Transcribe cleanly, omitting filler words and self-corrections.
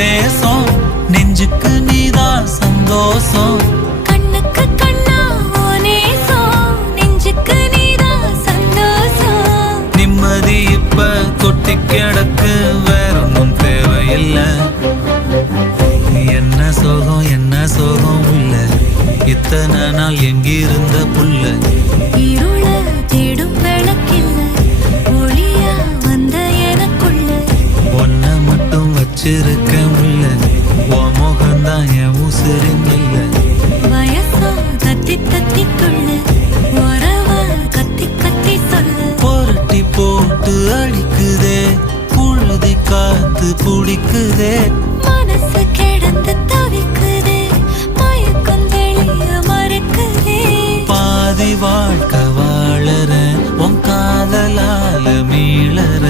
நேசம் நெஞ்சுக்கு நீதான் சந்தோஷம் கண்ணுக்கு கண்ணா ஓ நேசம் நெஞ்சுக்கு நீதான் சந்தோஷம் நிம்மதி இப்ப கொட்டி கிடக்கு வேற ஒன்றும் தேவையில்லை என்ன சோகம் உள்ள இத்தனை நாள் எங்கிருந்த புல்ல இருள தேடும் விளக்கில்ல ஒளியா வந்த எனக்குள்ள ஒன்ன மட்டும் வச்சிருக்க முல்ல உன் முகம்தான் என் உசிரின் இல்ல வயசோ தத்தி தத்திக்குள்ள உறவா கத்தி கத்தி சொல்ல புரட்டி போட்டு அடிக்குதே புழுதி காத்து பிடிக்குதே மனசு கிடந்து தவிக்குதே மயக்கம் தெளிய மறக்குதே பாதி வாழ்க்கை வாழற உன் காதலால மீளற